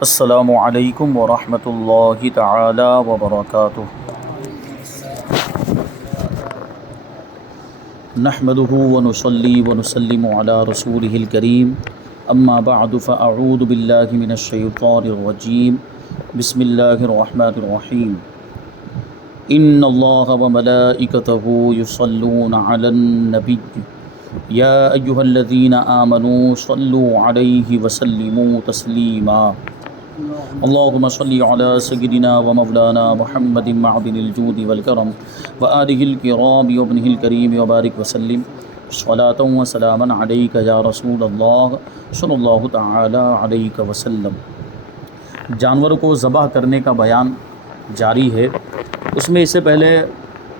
السلام علیکم ورحمۃ اللہ تعالی وبرکاتہ۔ نحمده ونصلي ونسلم على رسوله الكريم، اما بعد فاعوذ باللہ من الشیطان الرجیم، بسم اللہ الرحمن الرحیم۔ ان اللہ وملائکته یصلون علی النبی یا ایہا الذین آمنوا صلوا علیہ وسلموا تسلیما۔ اللهم صل على سيدنا ومولانا محمد معدن الجود والكرم وآله الكرام وابنه الكريم وبارك وسلم صلاة وسلاما عليك يا رسول الله صلی اللہ تعالی علیہ وسلم۔ جانور کو ذبح کرنے کا بیان جاری ہے۔ اس میں اس سے پہلے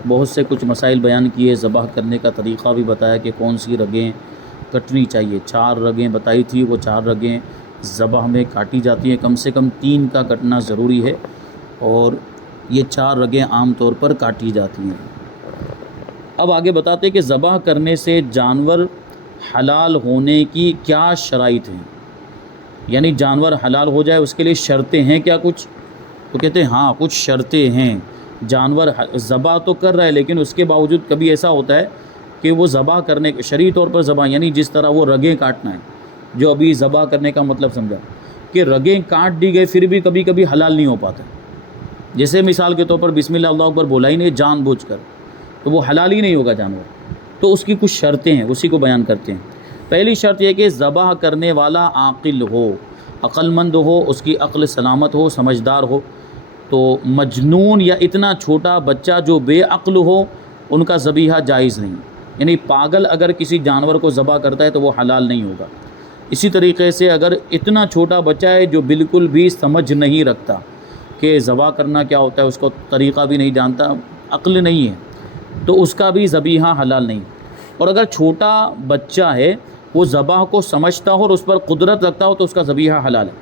بہت سے کچھ مسائل بیان کیے، ذبح کرنے کا طریقہ بھی بتایا کہ کون سی رگیں کٹنی چاہیے۔ 4 رگیں بتائی تھی، وہ 4 رگیں ذبح میں کاٹی جاتی ہیں، کم سے کم 3 کا کٹنا ضروری ہے، اور یہ 4 رگیں عام طور پر کاٹی جاتی ہیں۔ اب آگے بتاتے کہ ذبح کرنے سے جانور حلال ہونے کی کیا شرائط ہیں، یعنی جانور حلال ہو جائے اس کے لیے شرطیں ہیں کیا کچھ؟ تو کہتے ہیں ہاں کچھ شرطیں ہیں۔ جانور ذبح تو کر رہا ہے لیکن اس کے باوجود کبھی ایسا ہوتا ہے کہ وہ ذبح کرنے شرعی طور پر ذبح، یعنی جس طرح وہ رگیں کاٹنا ہے، جو ابھی ذبح کرنے کا مطلب سمجھا کہ رگیں کاٹ دی گئی پھر بھی کبھی کبھی حلال نہیں ہو پاتا، جیسے مثال کے طور پر بسم اللہ اللہ اکبر بولا ہی نہیں جان بوجھ کر، تو وہ حلال ہی نہیں ہوگا جانور۔ تو اس کی کچھ شرطیں ہیں، اسی کو بیان کرتے ہیں۔ پہلی شرط یہ کہ ذبح کرنے والا عاقل ہو، عقل مند ہو، اس کی عقل سلامت ہو، سمجھدار ہو۔ تو مجنون یا اتنا چھوٹا بچہ جو بے عقل ہو ان کا ذبیحہ جائز نہیں، یعنی پاگل اگر کسی جانور کو ذبح کرتا ہے تو وہ حلال نہیں ہوگا۔ اسی طریقے سے اگر اتنا چھوٹا بچہ ہے جو بالکل بھی سمجھ نہیں رکھتا کہ ذبح کرنا کیا ہوتا ہے، اس کو طریقہ بھی نہیں جانتا، عقل نہیں ہے، تو اس کا بھی ذبیحہ حلال نہیں۔ اور اگر چھوٹا بچہ ہے وہ ذبح کو سمجھتا ہو اور اس پر قدرت رکھتا ہو تو اس کا ذبیحہ حلال ہے۔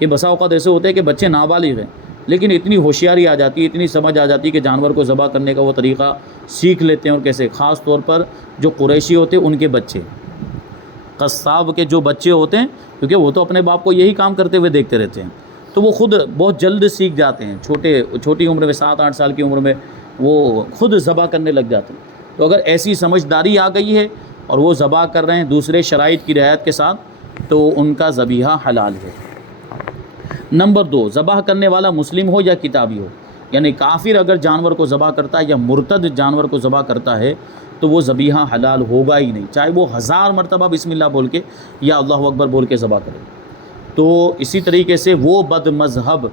یہ بسا اوقات ایسے ہوتے ہیں کہ بچے نابالغ ہیں لیکن اتنی ہوشیاری آ جاتی ہے، اتنی سمجھ آ جاتی ہے کہ جانور کو ذبح کرنے کا وہ طریقہ سیکھ لیتے ہیں۔ اور کیسے؟ خاص طور پر جو قریشی ہوتے ہیں ان کے بچے، قصاب کے جو بچے ہوتے ہیں، کیونکہ وہ تو اپنے باپ کو یہی کام کرتے ہوئے دیکھتے رہتے ہیں، تو وہ خود بہت جلد سیکھ جاتے ہیں۔ چھوٹی عمر میں 7-8 سال کی عمر میں وہ خود ذبح کرنے لگ جاتے ہیں۔ تو اگر ایسی سمجھداری آ گئی ہے اور وہ ذبح کر رہے ہیں دوسرے شرائط کی رعایت کے ساتھ تو ان کا ذبیحہ حلال ہے۔ نمبر 2، ذبح کرنے والا مسلم ہو یا کتابی ہو، یعنی کافر اگر جانور کو ذبح کرتا ہے یا مرتد جانور کو ذبح کرتا ہے تو وہ ذبیحہ حلال ہوگا ہی نہیں، چاہے وہ 1000 مرتبہ بسم اللہ بول کے یا اللہ اکبر بول کے ذبح کرے۔ تو اسی طریقے سے وہ بد مذہب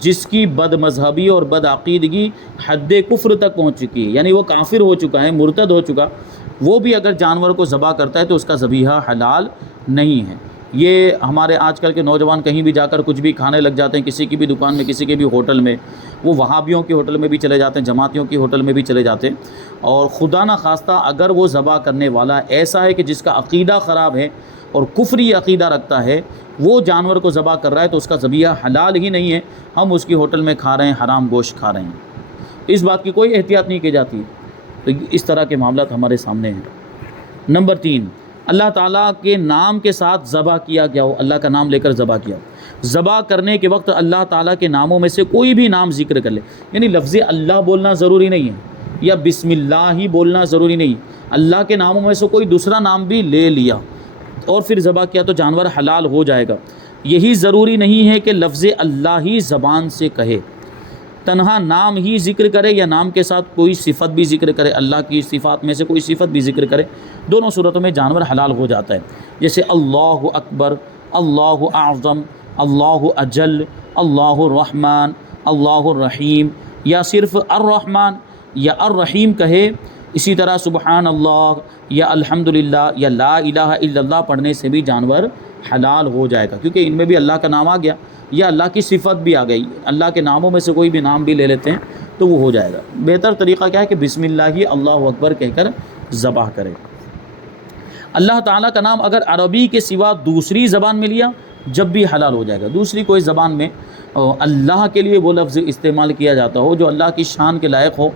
جس کی بد مذہبی اور بد عقیدگی حد کفر تک پہنچ چکی ہے، یعنی وہ کافر ہو چکا ہے، مرتد ہو چکا، وہ بھی اگر جانور کو ذبح کرتا ہے تو اس کا ذبیحہ حلال نہیں ہے۔ یہ ہمارے آج کل کے نوجوان کہیں بھی جا کر کچھ بھی کھانے لگ جاتے ہیں، کسی کی بھی دکان میں، کسی کے بھی ہوٹل میں، وہ وہابیوں کے ہوٹل میں بھی چلے جاتے ہیں، جماعتیوں کی ہوٹل میں بھی چلے جاتے ہیں، اور خدا نہ خواستہ اگر وہ ذبح کرنے والا ایسا ہے کہ جس کا عقیدہ خراب ہے اور کفری عقیدہ رکھتا ہے، وہ جانور کو ذبح کر رہا ہے تو اس کا ذبیحہ حلال ہی نہیں ہے، ہم اس کی ہوٹل میں کھا رہے ہیں، حرام گوشت کھا رہے ہیں، اس بات کی کوئی احتیاط نہیں کی جاتی۔ تو اس طرح کے معاملات ہمارے سامنے ہیں۔ نمبر 3، اللہ تعالیٰ کے نام کے ساتھ ذبح کیا گیا ہو، اللہ کا نام لے کر ذبح کیا ہو۔ ذبح کرنے کے وقت اللہ تعالیٰ کے ناموں میں سے کوئی بھی نام ذکر کر لے، یعنی لفظ اللہ بولنا ضروری نہیں ہے یا بسم اللہ ہی بولنا ضروری نہیں، اللہ کے ناموں میں سے کوئی دوسرا نام بھی لے لیا اور پھر ذبح کیا تو جانور حلال ہو جائے گا۔ یہی ضروری نہیں ہے کہ لفظ اللہ ہی زبان سے کہے، تنہا نام ہی ذکر کرے یا نام کے ساتھ کوئی صفت بھی ذکر کرے، اللہ کی صفات میں سے کوئی صفت بھی ذکر کرے، دونوں صورتوں میں جانور حلال ہو جاتا ہے۔ جیسے اللہ اکبر، اللہ اعظم، اللہ اجل، اللہ الرحمن، اللہ الرحیم، یا صرف الرحمن یا الرحیم کہے۔ اسی طرح سبحان اللہ یا الحمدللہ یا لا الہ الا اللہ پڑھنے سے بھی جانور حلال ہو جائے گا، کیونکہ ان میں بھی اللہ کا نام آ گیا یا اللہ کی صفت بھی آ گئی، اللہ کے ناموں میں سے کوئی بھی نام بھی لے لیتے ہیں تو وہ ہو جائے گا۔ بہتر طریقہ کیا ہے کہ بسم اللہ ہی اللہ اکبر کہہ کر ذبح کرے۔ اللہ تعالیٰ کا نام اگر عربی کے سوا دوسری زبان میں لیا جب بھی حلال ہو جائے گا۔ دوسری کوئی زبان میں اللہ کے لیے وہ لفظ استعمال کیا جاتا ہو جو اللہ کی شان کے لائق ہو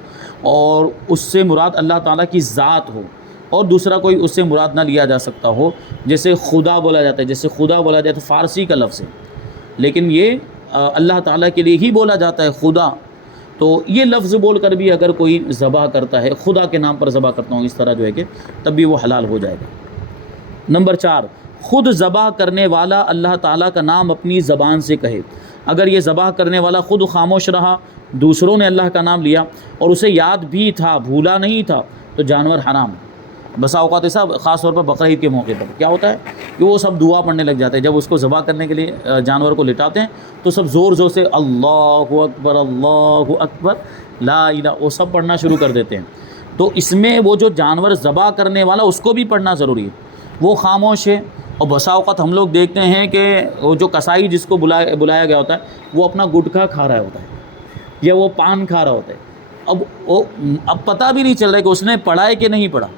اور اس سے مراد اللہ تعالیٰ کی ذات ہو، اور دوسرا کوئی اس سے مراد نہ لیا جا سکتا ہو، جیسے خدا بولا جاتا ہے، جیسے خدا بولا جاتا ہے فارسی کا لفظ ہے، لیکن یہ اللہ تعالیٰ کے لیے ہی بولا جاتا ہے خدا. تو یہ لفظ بول کر بھی اگر کوئی ذبح کرتا ہے، خدا کے نام پر ذبح کرتا ہوں اس طرح جو ہے کہ تب بھی وہ حلال ہو جائے گا. نمبر 4، خود ذبح کرنے والا اللہ تعالیٰ کا نام اپنی زبان سے کہے. اگر یہ ذبح کرنے والا خود خاموش رہا، دوسروں نے اللہ کا نام لیا اور اسے یاد بھی تھا، بھولا نہیں تھا، تو جانور حرام. بسا اوقات ایسا خاص طور پر بقرعید کے موقع پر کیا ہوتا ہے کہ وہ سب دعا پڑھنے لگ جاتے ہیں. جب اس کو ذبح کرنے کے لیے جانور کو لٹاتے ہیں تو سب زور زور سے اللہ اکبر اللہ اکبر لا الہ وہ سب پڑھنا شروع کر دیتے ہیں. تو اس میں وہ جو جانور ذبح کرنے والا اس کو بھی پڑھنا ضروری ہے. وہ خاموش ہے. اور بسا اوقات ہم لوگ دیکھتے ہیں کہ وہ جو کسائی جس کو بلایا گیا ہوتا ہے وہ اپنا گٹکا کھا رہا ہوتا ہے یا وہ پان کھا رہا ہوتا ہے. اب پتہ بھی نہیں چل رہا ہے کہ اس نے پڑھا ہے کہ نہیں پڑھا.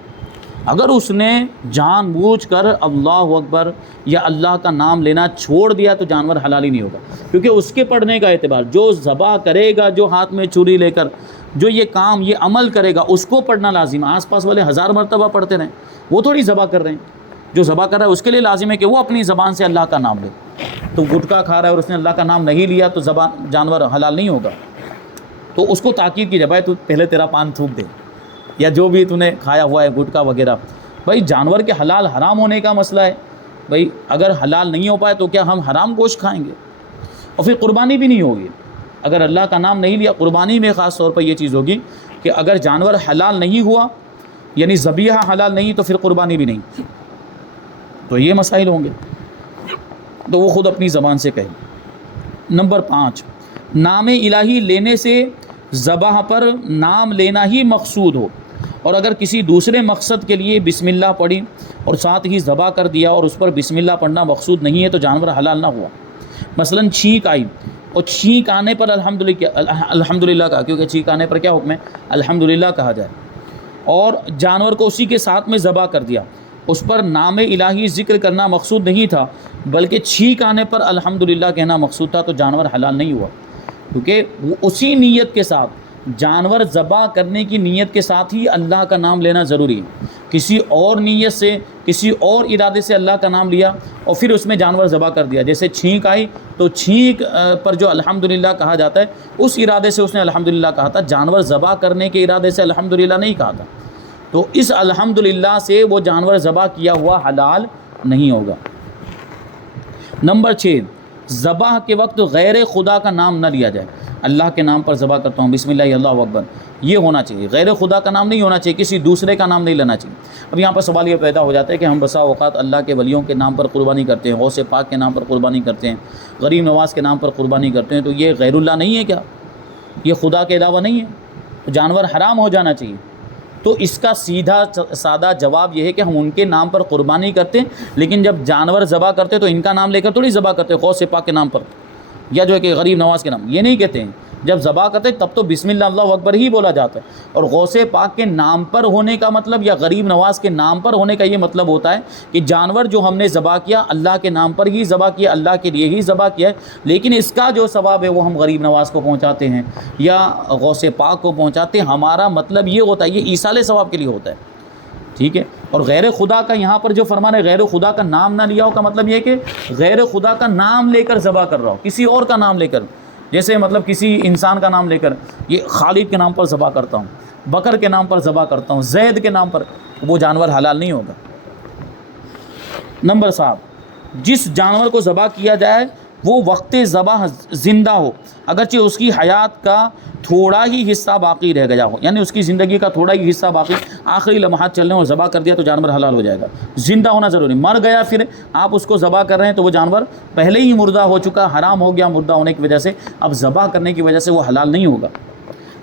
اگر اس نے جان بوجھ کر اللہ اکبر یا اللہ کا نام لینا چھوڑ دیا تو جانور حلال ہی نہیں ہوگا، کیونکہ اس کے پڑھنے کا اعتبار جو ذبح کرے گا، جو ہاتھ میں چھری لے کر جو یہ کام یہ عمل کرے گا اس کو پڑھنا لازم ہے. آس پاس والے 1000 مرتبہ پڑھتے رہیں، وہ تھوڑی ذبح کر رہے ہیں. جو ذبح کر رہا ہے اس کے لیے لازم ہے کہ وہ اپنی زبان سے اللہ کا نام لے. تو گٹکا کھا رہا ہے اور اس نے اللہ کا نام نہیں لیا تو جانور حلال نہیں ہوگا. تو اس کو تاکید کی جائے بھائی تو پہلے تیرا پان تھوک دے یا جو بھی تو نے کھایا ہوا ہے گٹکا وغیرہ. بھائی جانور کے حلال حرام ہونے کا مسئلہ ہے. بھائی اگر حلال نہیں ہو پائے تو کیا ہم حرام گوشت کھائیں گے؟ اور پھر قربانی بھی نہیں ہوگی. اگر اللہ کا نام نہیں لیا قربانی میں خاص طور پر یہ چیز ہوگی کہ اگر جانور حلال نہیں ہوا یعنی ذبیحہ حلال نہیں تو پھر قربانی بھی نہیں. تو یہ مسائل ہوں گے. تو وہ خود اپنی زبان سے کہے. نمبر 5، نام الہی لینے سے ذبح پر نام لینا ہی مقصود ہو اور اگر کسی دوسرے مقصد کے لیے بسم اللہ پڑھی اور ساتھ ہی ذبح کر دیا اور اس پر بسم اللہ پڑھنا مقصود نہیں ہے تو جانور حلال نہ ہوا. مثلا چھینک آئی اور چھینک آنے پر الحمدللہ کہا، کیونکہ چھینک آنے پر کیا حکم ہے؟ الحمدللہ کہا جائے. اور جانور کو اسی کے ساتھ میں ذبح کر دیا، اس پر نام الہی ذکر کرنا مقصود نہیں تھا بلکہ چھینک آنے پر الحمدللہ کہنا مقصود تھا تو جانور حلال نہیں ہوا. کیونکہ وہ اسی نیت کے ساتھ جانور ذبح کرنے کی نیت کے ساتھ ہی اللہ کا نام لینا ضروری ہے. کسی اور نیت سے کسی اور ارادے سے اللہ کا نام لیا اور پھر اس میں جانور ذبح کر دیا، جیسے چھینک آئی تو چھینک پر جو الحمدللہ کہا جاتا ہے اس ارادے سے اس نے الحمدللہ کہا تھا، جانور ذبح کرنے کے ارادے سے الحمدللہ نہیں کہا تھا. تو اس الحمدللہ سے وہ جانور ذبح کیا ہوا حلال نہیں ہوگا. نمبر 6، ذبح کے وقت غیر خدا کا نام نہ لیا جائے. اللہ کے نام پر ذبح کرتا ہوں بسم اللہ اللہ اکبر، یہ ہونا چاہیے. غیر خدا کا نام نہیں ہونا چاہیے، کسی دوسرے کا نام نہیں لینا چاہیے. اب یہاں پر سوال یہ پیدا ہو جاتا ہے کہ ہم بسا اوقات اللہ کے ولیوں کے نام پر قربانی کرتے ہیں، غوث پاک کے نام پر قربانی کرتے ہیں، غریب نواز کے نام پر قربانی کرتے ہیں، تو یہ غیر اللہ نہیں ہے کیا؟ یہ خدا کے علاوہ نہیں ہے؟ تو جانور حرام ہو جانا چاہیے. تو اس کا سیدھا سادہ جواب یہ ہے کہ ہم ان کے نام پر قربانی کرتے ہیں، لیکن جب جانور ذبح کرتے تو ان کا نام لے کر تھوڑی ذبح کرتے، غوث پاک کے نام پر یا جو ہے کہ غریب نواز کے نام، یہ نہیں کہتے ہیں. جب ذبح کرتے تب تو بسم اللہ اللہ اکبر ہی بولا جاتا ہے. اور غوث پاک کے نام پر ہونے کا مطلب یا غریب نواز کے نام پر ہونے کا یہ مطلب ہوتا ہے کہ جانور جو ہم نے ذبح کیا اللہ کے نام پر ہی ذبح کیا، اللہ کے لیے ہی ذبح کیا ہے، لیکن اس کا جو ثواب ہے وہ ہم غریب نواز کو پہنچاتے ہیں یا غوث پاک کو پہنچاتے ہیں. ہمارا مطلب یہ ہوتا ہے، یہ ایصال ثواب کے لیے ہوتا ہے. ٹھیک ہے. اور غیر خدا کا یہاں پر جو فرمان ہے غیر خدا کا نام نہ لیا ہو کا مطلب یہ کہ غیر خدا کا نام لے کر ذبح کر رہا ہو، کسی اور کا نام لے کر، جیسے مطلب کسی انسان کا نام لے کر یہ خالد کے نام پر ذبح کرتا ہوں، بکر کے نام پر ذبح کرتا ہوں، زید کے نام پر، وہ جانور حلال نہیں ہوگا. نمبر 7، جس جانور کو ذبح کیا جائے وہ وقت ذبح زندہ ہو اگرچہ اس کی حیات کا تھوڑا ہی حصہ باقی رہ گیا ہو، یعنی اس کی زندگی کا تھوڑا ہی حصہ باقی، آخری لمحات چلنے اور ذبح کر دیا تو جانور حلال ہو جائے گا. زندہ ہونا ضروری. مر گیا پھر آپ اس کو ذبح کر رہے ہیں تو وہ جانور پہلے ہی مردہ ہو چکا، حرام ہو گیا مردہ ہونے کی وجہ سے، اب ذبح کرنے کی وجہ سے وہ حلال نہیں ہوگا.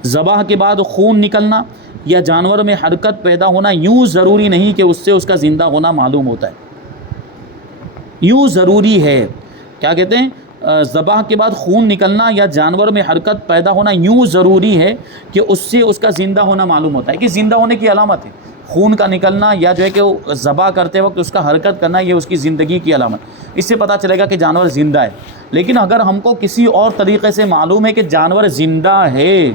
ذبح کے بعد خون نکلنا یا جانور میں حرکت پیدا ہونا یوں ضروری نہیں کہ اس سے اس کا زندہ ہونا معلوم ہوتا ہے. یوں ضروری ہے، کیا کہتے ہیں، ذبح کے بعد خون نکلنا یا جانور میں حرکت پیدا ہونا یوں ضروری ہے کہ اس سے اس کا زندہ ہونا معلوم ہوتا ہے، کہ زندہ ہونے کی علامت ہے خون کا نکلنا یا جو ہے کہ وہ ذبح کرتے وقت اس کا حرکت کرنا، یہ اس کی زندگی کی علامت. اس سے پتہ چلے گا کہ جانور زندہ ہے. لیکن اگر ہم کو کسی اور طریقے سے معلوم ہے کہ جانور زندہ ہے،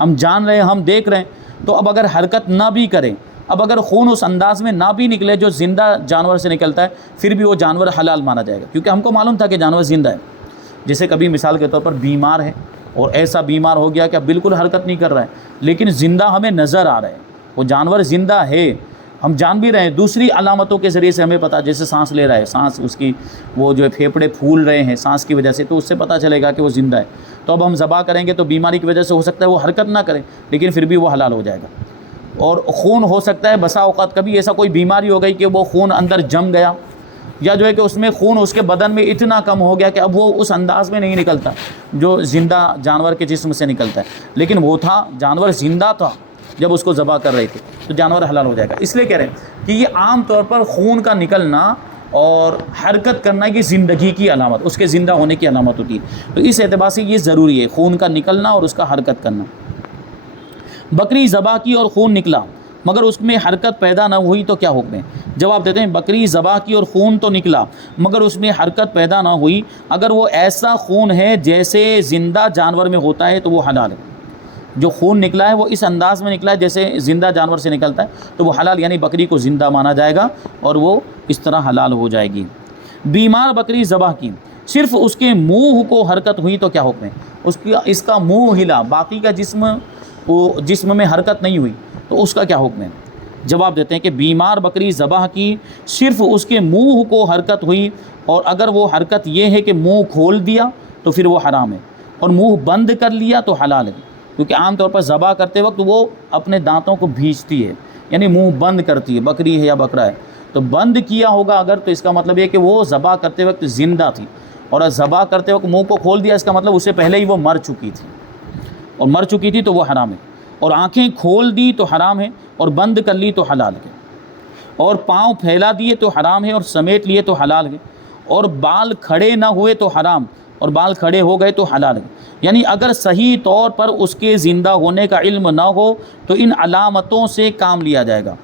ہم جان رہے ہیں، ہم دیکھ رہے ہیں، تو اب اگر حرکت نہ بھی کریں، اب اگر خون اس انداز میں نہ بھی نکلے جو زندہ جانور سے نکلتا ہے، پھر بھی وہ جانور حلال مانا جائے گا، کیونکہ ہم کو معلوم تھا کہ جانور زندہ ہے. جیسے کبھی مثال کے طور پر بیمار ہے اور ایسا بیمار ہو گیا کہ اب بالکل حرکت نہیں کر رہا ہے، لیکن زندہ ہمیں نظر آ رہا ہے، وہ جانور زندہ ہے، ہم جان بھی رہے ہیں، دوسری علامتوں کے ذریعے سے ہمیں پتہ، جیسے سانس لے رہا ہے، سانس اس کی وہ جو ہے پھیپھڑے پھول رہے ہیں سانس کی وجہ سے، تو اس سے پتہ چلے گا کہ وہ زندہ ہے۔ تو اب ہم ذبح کریں گے تو بیماری کی وجہ سے ہو سکتا ہے وہ حرکت نہ کرے، لیکن پھر بھی وہ حلال ہو جائے گا۔ اور خون ہو سکتا ہے، بسا اوقات کبھی ایسا کوئی بیماری ہو گئی کہ وہ خون اندر جم گیا، یا جو ہے کہ اس میں خون اس کے بدن میں اتنا کم ہو گیا کہ اب وہ اس انداز میں نہیں نکلتا جو زندہ جانور کے جسم سے نکلتا ہے، لیکن وہ تھا جانور زندہ تھا جب اس کو ذبح کر رہے تھے، تو جانور حلال ہو جائے گا۔ اس لیے کہہ رہے ہیں کہ یہ عام طور پر خون کا نکلنا اور حرکت کرنا کی زندگی کی علامت، اس کے زندہ ہونے کی علامت ہوتی ہے، تو اس اعتبار سے یہ ضروری ہے، خون کا نکلنا اور اس کا حرکت کرنا۔ بکری ذبح کی اور خون نکلا مگر اس میں حرکت پیدا نہ ہوئی تو کیا حکم ہے؟ جواب دیتے ہیں بکری ذبح کی اور خون تو نکلا مگر اس میں حرکت پیدا نہ ہوئی، اگر وہ ایسا خون ہے جیسے زندہ جانور میں ہوتا ہے تو وہ حلال ہے۔ جو خون نکلا ہے وہ اس انداز میں نکلا ہے جیسے زندہ جانور سے نکلتا ہے تو وہ حلال، یعنی بکری کو زندہ مانا جائے گا اور وہ اس طرح حلال ہو جائے گی۔ بیمار بکری ذبح کی، صرف اس کے منہ کو حرکت ہوئی تو کیا حکم ہے؟ اس کا منہ ہلا، باقی کا جسم میں حرکت نہیں ہوئی تو اس کا کیا حکم ہے؟ جواب دیتے ہیں کہ بیمار بکری ذبح کی، صرف اس کے منہ کو حرکت ہوئی، اور اگر وہ حرکت یہ ہے کہ منہ کھول دیا تو پھر وہ حرام ہے، اور منہ بند کر لیا تو حلال ہے، کیونکہ عام طور پر ذبح کرتے وقت وہ اپنے دانتوں کو بھینچتی ہے، یعنی منہ بند کرتی ہے، بکری ہے یا بکرا ہے تو بند کیا ہوگا اگر، تو اس کا مطلب یہ کہ وہ ذبح کرتے وقت زندہ تھی، اور ذبح کرتے وقت منہ کو کھول دیا، اس کا مطلب اس سے پہلے ہی وہ مر چکی تھی، اور مر چکی تھی تو وہ حرام ہے، اور آنکھیں کھول دی تو حرام ہے، اور بند کر لی تو حلال ہے، اور پاؤں پھیلا دیے تو حرام ہے، اور سمیٹ لیے تو حلال ہے، اور بال کھڑے نہ ہوئے تو حرام، اور بال کھڑے ہو گئے تو حلال ہے۔ یعنی اگر صحیح طور پر اس کے زندہ ہونے کا علم نہ ہو تو ان علامتوں سے کام لیا جائے گا۔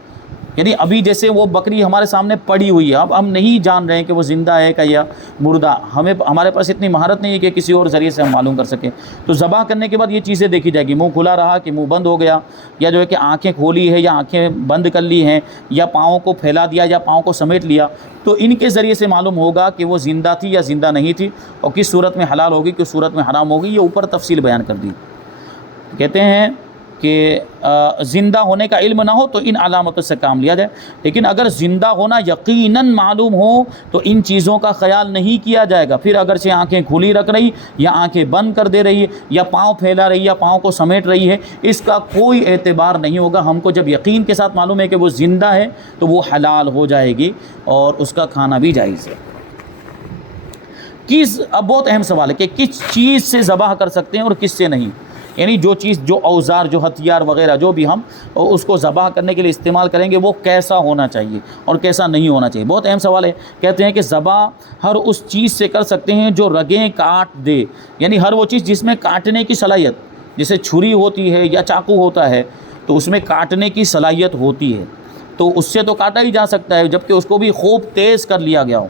یعنی ابھی جیسے وہ بکری ہمارے سامنے پڑی ہوئی ہے، اب ہم نہیں جان رہے ہیں کہ وہ زندہ ہے کہ یا مردہ، ہمارے پاس اتنی مہارت نہیں ہے کہ کسی اور ذریعے سے ہم معلوم کر سکیں، تو ذبح کرنے کے بعد یہ چیزیں دیکھی جائے گی، منہ کھلا رہا کہ منہ بند ہو گیا، یا جو ہے کہ آنکھیں کھولی ہے یا آنکھیں بند کر لی ہیں، یا پاؤں کو پھیلا دیا یا پاؤں کو سمیٹ لیا، تو ان کے ذریعے سے معلوم ہوگا کہ وہ زندہ تھی یا زندہ نہیں تھی، اور کس صورت میں حلال ہوگی کس صورت میں حرام ہوگی، یہ اوپر تفصیل بیان کر دی۔ کہتے ہیں کہ زندہ ہونے کا علم نہ ہو تو ان علامتوں سے کام لیا جائے، لیکن اگر زندہ ہونا یقیناً معلوم ہو تو ان چیزوں کا خیال نہیں کیا جائے گا، پھر اگرچہ آنکھیں کھلی رکھ رہی یا آنکھیں بند کر دے رہی ہے یا پاؤں پھیلا رہی یا پاؤں کو سمیٹ رہی ہے، اس کا کوئی اعتبار نہیں ہوگا۔ ہم کو جب یقین کے ساتھ معلوم ہے کہ وہ زندہ ہے تو وہ حلال ہو جائے گی اور اس کا کھانا بھی جائز ہے۔ اب بہت اہم سوال ہے کہ کس چیز سے ذبح کر سکتے ہیں اور کس سے نہیں، یعنی جو چیز، جو اوزار، جو ہتھیار وغیرہ جو بھی ہم اس کو ذبح کرنے کے لیے استعمال کریں گے وہ کیسا ہونا چاہیے اور کیسا نہیں ہونا چاہیے، بہت اہم سوال ہے۔ کہتے ہیں کہ ذبح ہر اس چیز سے کر سکتے ہیں جو رگیں کاٹ دے، یعنی ہر وہ چیز جس میں کاٹنے کی صلاحیت، جیسے چھری ہوتی ہے یا چاقو ہوتا ہے تو اس میں کاٹنے کی صلاحیت ہوتی ہے، تو اس سے تو کاٹا ہی جا سکتا ہے، جبکہ اس کو بھی خوب تیز کر لیا گیا ہو،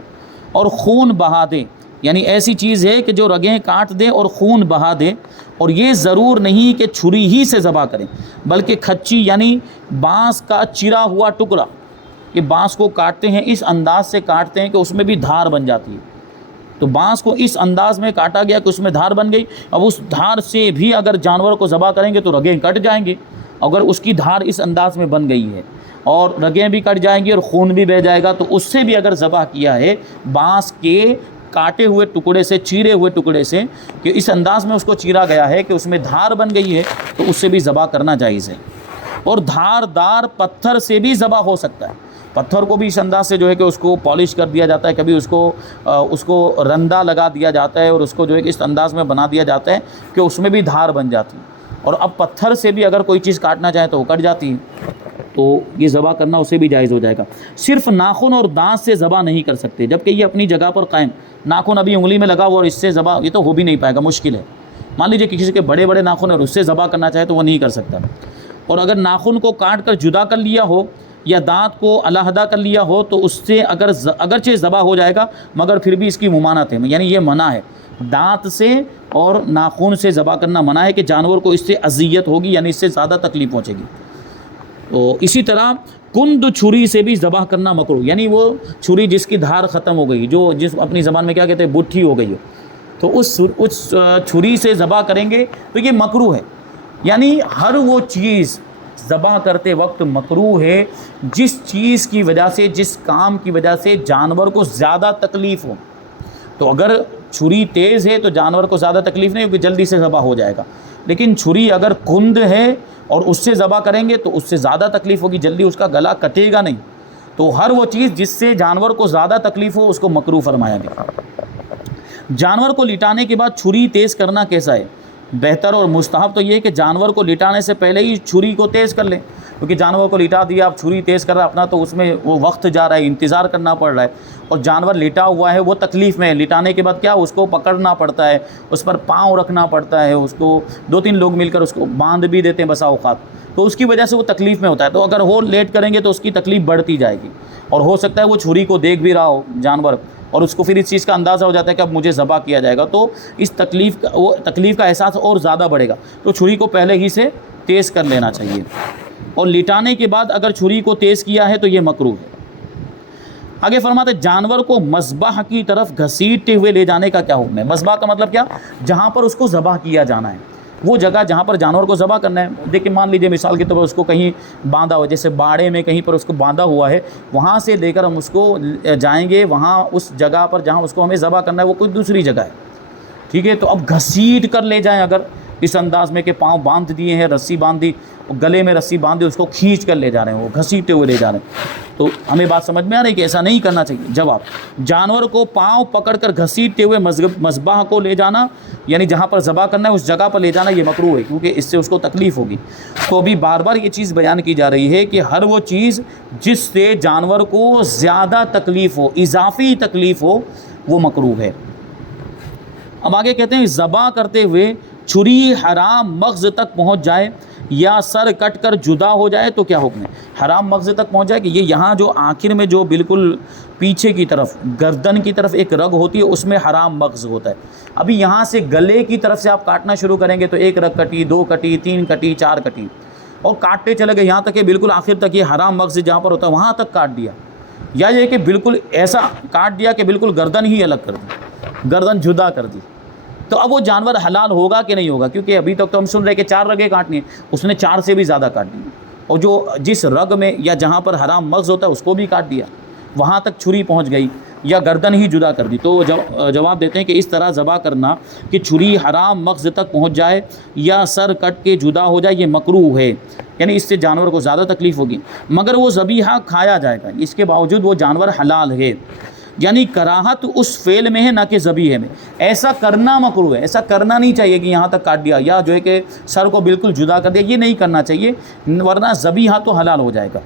اور خون بہا دے، یعنی ایسی چیز ہے کہ جو رگیں کاٹ دے اور خون بہا دے، اور یہ ضرور نہیں کہ چھری ہی سے ذبح کریں بلکہ کھچی یعنی بانس کا چرا ہوا ٹکڑا، کہ بانس کو کاٹتے ہیں اس انداز سے کاٹتے ہیں کہ اس میں بھی دھار بن جاتی ہے، تو بانس کو اس انداز میں کاٹا گیا کہ اس میں دھار بن گئی، اب اس دھار سے بھی اگر جانور کو ذبح کریں گے تو رگیں کٹ جائیں گے، اگر اس کی دھار اس انداز میں بن گئی ہے اور رگیں بھی کٹ جائیں گی اور خون بھی بہہ جائے گا، تو اس سے بھی اگر ذبح کیا ہے بانس کے کاٹے ہوئے ٹکڑے سے، چیرے ہوئے ٹکڑے سے، کہ اس انداز میں اس کو چیرا گیا ہے کہ اس میں دھار بن گئی ہے، تو اس سے بھی ذبح کرنا جائز ہے۔ اور دھار دار پتھر سے بھی ذبح ہو سکتا ہے، پتھر کو بھی اس انداز سے جو ہے کہ اس کو پالش کر دیا جاتا ہے، کبھی اس کو رندہ لگا دیا جاتا ہے اور اس کو جو ہے کہ اس انداز میں بنا دیا جاتا ہے کہ اس میں بھی دھار بن جاتی ہے، اور اب پتھر سے بھی اگر کوئی چیز کاٹنا چاہے تو وہ کٹ جاتی ہے، تو یہ ذبح کرنا اسے بھی جائز ہو جائے گا۔ صرف ناخن اور دانت سے ذبح نہیں کر سکتے، جبکہ یہ اپنی جگہ پر قائم، ناخن ابھی انگلی میں لگا ہوا اور اس سے ذبح یہ تو ہو بھی نہیں پائے گا، مشکل ہے۔ مان لیجیے کہ کسی کے بڑے بڑے ناخن اور اس سے ذبح کرنا چاہے تو وہ نہیں کر سکتا، اور اگر ناخن کو کاٹ کر جدا کر لیا ہو یا دانت کو علیحدہ کر لیا ہو تو اس سے اگرچہ ذبح ہو جائے گا مگر پھر بھی اس کی ممانعت ہے، یعنی یہ منع ہے، دانت سے اور ناخن سے ذبح کرنا منع ہے کہ جانور کو اس سے اذیت ہوگی، یعنی اس سے زیادہ تکلیف پہنچے گی۔ تو اسی طرح کند چھری سے بھی ذبح کرنا مکروہ، یعنی وہ چھری جس کی دھار ختم ہو گئی، جس اپنی زبان میں کیا کہتے ہیں بٹھی ہو گئی ہو، تو اس چھری سے ذبح کریں گے تو یہ مکروہ ہے. یعنی ہر وہ چیز ذبح کرتے وقت مکروہ ہے جس چیز کی وجہ سے، جس کام کی وجہ سے جانور کو زیادہ تکلیف ہو. تو اگر چھری تیز ہے تو جانور کو زیادہ تکلیف نہیں ہوگی، جلدی سے ذبح ہو جائے گا. لیکن چھری اگر کند ہے اور اس سے ذبح کریں گے تو اس سے زیادہ تکلیف ہوگی، جلدی اس کا گلا کٹے گا نہیں. تو ہر وہ چیز جس سے جانور کو زیادہ تکلیف ہو اس کو مکروہ فرمایا گیا. جانور کو لٹانے کے بعد چھری تیز کرنا کیسا ہے؟ بہتر اور مستحب تو یہ ہے کہ جانور کو لٹانے سے پہلے ہی چھری کو تیز کر لیں، کیونکہ جانور کو لٹا دیا اب چھری تیز کر رہا ہے اپنا، تو اس میں وہ وقت جا رہا ہے، انتظار کرنا پڑ رہا ہے. اور جانور لٹا ہوا ہے وہ تکلیف میں ہے، لٹانے کے بعد کیا اس کو پکڑنا پڑتا ہے، اس پر پاؤں رکھنا پڑتا ہے، اس کو 2-3 لوگ مل کر اس کو باندھ بھی دیتے ہیں بسا اوقات، تو اس کی وجہ سے وہ تکلیف میں ہوتا ہے. تو اگر وہ لیٹ کریں گے تو اس کی تکلیف بڑھتی جائے گی، اور ہو سکتا ہے وہ چھری کو دیکھ بھی رہا ہو جانور، اور اس کو پھر اس چیز کا اندازہ ہو جاتا ہے کہ اب مجھے ذبح کیا جائے گا، تو اس تکلیف کا احساس اور زیادہ بڑھے گا. تو چھری کو پہلے ہی سے تیز کر لینا چاہیے. اور لٹانے کے بعد اگر چھری کو تیز کیا ہے تو یہ مکروہ ہے. آگے فرماتے جانور کو مذبح کی طرف گھسیٹتے ہوئے لے جانے کا کیا حکم ہے؟ مذبح کا مطلب کیا؟ جہاں پر اس کو ذبح کیا جانا ہے، وہ جگہ جہاں پر جانور کو ذبح کرنا ہے. دیکھیں مان لیجیے مثال کے طور پر اس کو کہیں باندھا ہوا، جیسے باڑے میں کہیں پر اس کو باندھا ہوا ہے، وہاں سے لے کر ہم اس کو جائیں گے وہاں اس جگہ پر جہاں اس کو ہمیں ذبح کرنا ہے وہ کوئی دوسری جگہ ہے، ٹھیک ہے. تو اب گھسیٹ کر لے جائیں اگر اس انداز میں کہ پاؤں باندھ دیے ہیں، رسی باندھ دی، گلے میں رسی باندھ دی، اس کو کھینچ کر لے جا رہے ہیں، وہ گھسیٹتے ہوئے لے جا رہے ہیں، تو ہمیں بات سمجھ میں آ رہی ہے کہ ایسا نہیں کرنا چاہیے. جواب: جانور کو پاؤں پکڑ کر گھسیٹتے ہوئے مذبح کو لے جانا، یعنی جہاں پر ذبح کرنا ہے اس جگہ پر لے جانا، یہ مکروہ ہے کیونکہ اس سے اس کو تکلیف ہوگی. تو ابھی بار بار یہ چیز بیان کی جا رہی ہے کہ ہر وہ چیز جس سے جانور کو زیادہ تکلیف ہو، اضافی تکلیف ہو، وہ مکروہ ہے. اب آگے کہتے ہیں ذبح کرتے ہوئے چھری حرام مغز تک پہنچ جائے یا سر کٹ کر جدا ہو جائے تو کیا حکم ہے؟ حرام مغز تک پہنچ جائے کہ یہ یہاں جو آخر میں جو بالکل پیچھے کی طرف گردن کی طرف ایک رگ ہوتی ہے اس میں حرام مغز ہوتا ہے. ابھی یہاں سے گلے کی طرف سے آپ کاٹنا شروع کریں گے تو 1 رگ کٹی، 2 کٹی، 3 کٹی، 4 کٹی، اور کاٹتے چلے گئے یہاں تک کہ بالکل آخر تک یہ حرام مغز جہاں پر ہوتا ہے وہاں تک کاٹ دیا، یا یہ کہ بالکل ایسا کاٹ دیا کہ بالکل گردن ہی الگ کر دی، گردن جدا کر دی، تو اب وہ جانور حلال ہوگا کہ نہیں ہوگا؟ کیونکہ ابھی تک تو ہم سن رہے کہ 4 رگیں کاٹنی ہیں، اس نے 4 سے بھی زیادہ کاٹ دی، اور جو جس رگ میں یا جہاں پر حرام مغز ہوتا ہے اس کو بھی کاٹ دیا، وہاں تک چھری پہنچ گئی یا گردن ہی جدا کر دی. تو جواب دیتے ہیں کہ اس طرح ذبح کرنا کہ چھری حرام مغز تک پہنچ جائے یا سر کٹ کے جدا ہو جائے یہ مکروہ ہے، یعنی اس سے جانور کو زیادہ تکلیف ہوگی، مگر وہ ذبیحہ کھایا جائے گا، اس کے باوجود وہ جانور حلال ہے. یعنی کراہت اس فعل میں ہے نہ کہ ذبیحے میں. ایسا کرنا مکروہ ہے، ایسا کرنا نہیں چاہیے کہ یہاں تک کاٹ دیا یا جو ہے کہ سر کو بالکل جدا کر دیا، یہ نہیں کرنا چاہیے، ورنہ ذبیحہ تو حلال ہو جائے گا.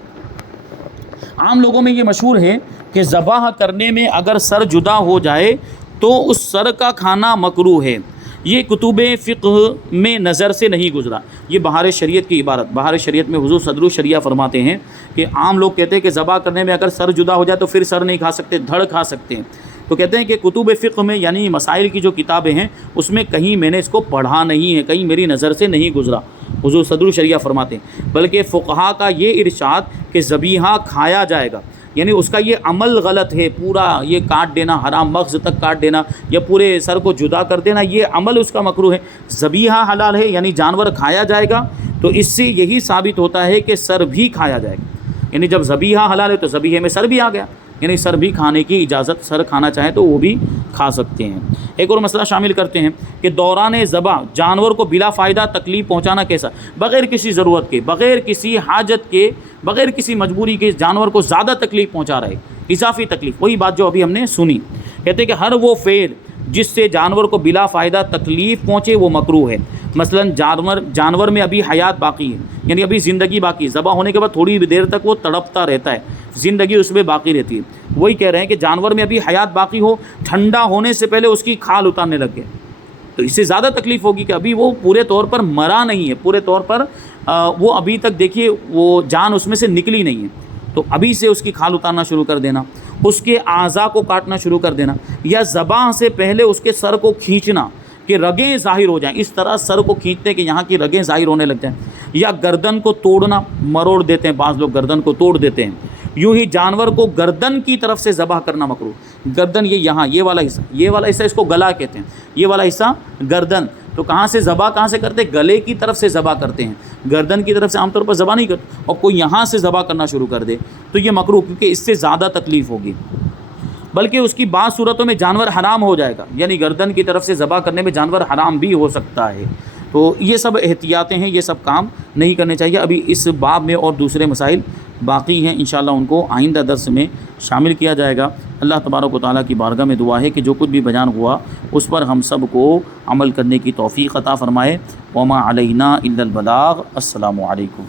عام لوگوں میں یہ مشہور ہے کہ ذبح کرنے میں اگر سر جدا ہو جائے تو اس سر کا کھانا مکروہ ہے. یہ کتب فقہ میں نظر سے نہیں گزرا، یہ بہار شریعت کی عبارت. بہار شریعت میں حضور صدر الشریعہ فرماتے ہیں کہ عام لوگ کہتے ہیں کہ ذبح کرنے میں اگر سر جدا ہو جائے تو پھر سر نہیں کھا سکتے، دھڑ کھا سکتے ہیں. تو کہتے ہیں کہ کتب فقہ میں یعنی مسائل کی جو کتابیں ہیں اس میں کہیں میں نے اس کو پڑھا نہیں ہے، کہیں میری نظر سے نہیں گزرا. حضور صدر الشریعہ فرماتے ہیں بلکہ فقہا کا یہ ارشاد کہ ذبیحہ کھایا جائے گا، یعنی اس کا یہ عمل غلط ہے، پورا یہ کاٹ دینا، حرام مغز تک کاٹ دینا یا پورے سر کو جدا کر دینا، یہ عمل اس کا مکروہ ہے. ذبیحہ حلال ہے یعنی جانور کھایا جائے گا، تو اس سے یہی ثابت ہوتا ہے کہ سر بھی کھایا جائے گا. یعنی جب ذبیحہ حلال ہے تو ذبیحے میں سر بھی آ گیا، یعنی سر بھی کھانے کی اجازت، سر کھانا چاہیں تو وہ بھی کھا سکتے ہیں. ایک اور مسئلہ شامل کرتے ہیں کہ دوران ذبح جانور کو بلا فائدہ تکلیف پہنچانا کیسا؟ بغیر کسی ضرورت کے، بغیر کسی حاجت کے، بغیر کسی مجبوری کے جانور کو زیادہ تکلیف پہنچا رہے، اضافی تکلیف. وہی بات جو ابھی ہم نے سنی، کہتے ہیں کہ ہر وہ فعل جس سے جانور کو بلا فائدہ تکلیف پہنچے وہ مکروہ ہے. مثلا جانور میں ابھی حیات باقی ہے، یعنی ابھی زندگی باقی ہے، ذبح ہونے کے بعد تھوڑی دیر تک وہ تڑپتا رہتا ہے، زندگی اس میں باقی رہتی ہے. وہی کہہ رہے ہیں کہ جانور میں ابھی حیات باقی ہو، ٹھنڈا ہونے سے پہلے اس کی کھال اتارنے لگ گئے تو اس سے زیادہ تکلیف ہوگی کہ ابھی وہ پورے طور پر مرا نہیں ہے، پورے طور پر وہ ابھی تک دیکھیے وہ جان اس میں سے نکلی نہیں ہے، تو ابھی سے اس کی کھال اتارنا شروع کر دینا، اس کے اعضاء کو کاٹنا شروع کر دینا، یا ذبح سے پہلے اس کے سر کو کھینچنا کہ رگیں ظاہر ہو جائیں، اس طرح سر کو کھینچتے کہ یہاں کی رگیں ظاہر ہونے لگ جائیں، یا گردن کو توڑنا، مروڑ دیتے ہیں بعض لوگ، گردن کو توڑ دیتے ہیں، یوں ہی جانور کو گردن کی طرف سے ذبح کرنا مکروہ، گردن یہ والا حصہ اس کو گلا کہتے ہیں، یہ والا حصہ گردن، تو کہاں سے ذبح کہاں سے کرتے ہیں؟ گلے کی طرف سے ذبح کرتے ہیں، گردن کی طرف سے عام طور پر ذبح نہیں کرتے، اور کوئی یہاں سے ذبح کرنا شروع کر دے تو یہ مکروہ، کیونکہ اس سے زیادہ تکلیف ہوگی، بلکہ اس کی بعض صورتوں میں جانور حرام ہو جائے گا، یعنی گردن کی طرف سے ذبح کرنے میں جانور حرام بھی ہو سکتا ہے۔ تو یہ سب احتیاطیں ہیں، یہ سب کام نہیں کرنے چاہیے۔ ابھی اس باب میں اور دوسرے مسائل باقی ہیں، انشاءاللہ ان کو آئندہ درس میں شامل کیا جائے گا۔ اللہ تبارک و تعالیٰ کی بارگاہ میں دعا ہے کہ جو کچھ بھی بیان ہوا اس پر ہم سب کو عمل کرنے کی توفیق عطا فرمائے۔ وما علینا الا البلاغ۔ السلام علیکم۔